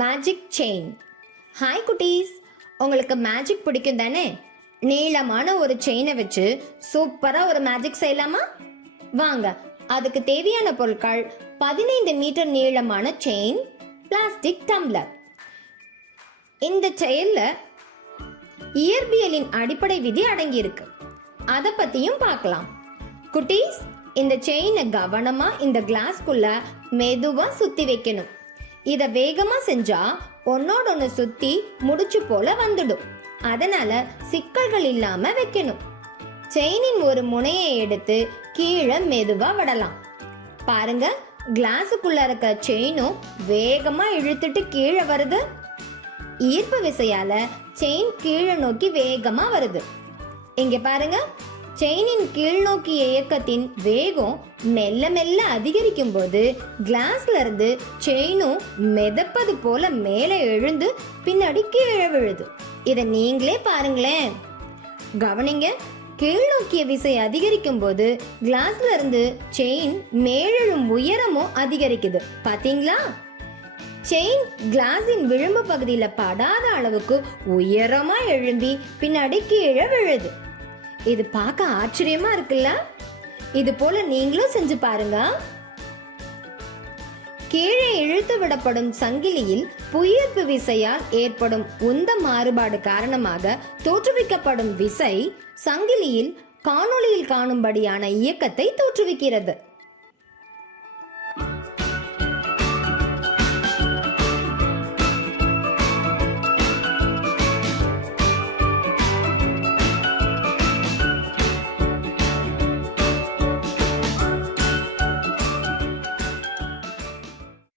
Magic chain. Hi குட்டீஸ், உங்களுக்கு magic பிடிக்கும் தானே? நீளமான ஒரு செயினை வச்சு சூப்பராக ஒரு மேஜிக் செய்யலாமா? வாங்க, அதுக்கு தேவையான பொருட்கள் 15 மீட்டர் நீளமான செயின், பிளாஸ்டிக் டம்ளர். இந்த செயல்ல இயற்பியலின் அடிப்படை விதி அடங்கியிருக்கு. அதை பற்றியும் பார்க்கலாம். குட்டீஸ், இந்த செயினை கவனமா இந்த கிளாஸ்க்குள்ள மெதுவா சுத்தி வைக்கணும். இத வேகமா செஞ்சா ஒன்னோட ஒன்று சுத்தி முடிச்சு போல வந்துடும். அதனால சிக்கல்கள் இல்லாம வைக்கணும். செயினின் ஒரு முனையை எடுத்து கீழே மெதுவா விடலாம். பாருங்க, கிளாஸுக்குள்ள இருக்க செயினும் வேகமா இழுத்துட்டு கீழே வருது. ஈர்ப்பு விசையால செயின் கீழே நோக்கி வேகமா வருது. இங்க பாருங்க, செயினின் கீழ் நோக்கிய இயக்கத்தின் வேகம் மெல்ல மெல்ல அதிகரிக்கும் போது கிளாஸ்ல இருந்து செயினும் மிதப்பது போல மேலே எழுந்து பின்னாடி கீழே விழுது. இதை நீங்களே பாருங்களேன், கவனிங்க. கீழ் நோக்கிய விசை அதிகரிக்கும் போது கிளாஸ்ல இருந்து செயின் மேலெழும் உயரமும் அதிகரிக்குது. பாத்தீங்களா? செயின் கிளாஸின் விளிம்பு பகுதியில படாத அளவுக்கு உயரமா எழும்பி பின்னாடி கீழே விழுது. இது பார்க்க ஆச்சரியமா இருக்குல்ல? இது போல நீங்களும் செஞ்சு பாருங்க. கீழே இழுத்து விடப்படும் சங்கிலியில் புவியீர்ப்பு விசையால் ஏற்படும் உந்த மாறுபாடு காரணமாக தோற்றுவிக்கப்படும் விசை சங்கிலியில் காணொளியில் காணும்படியான இயக்கத்தை தோற்றுவிக்கிறது.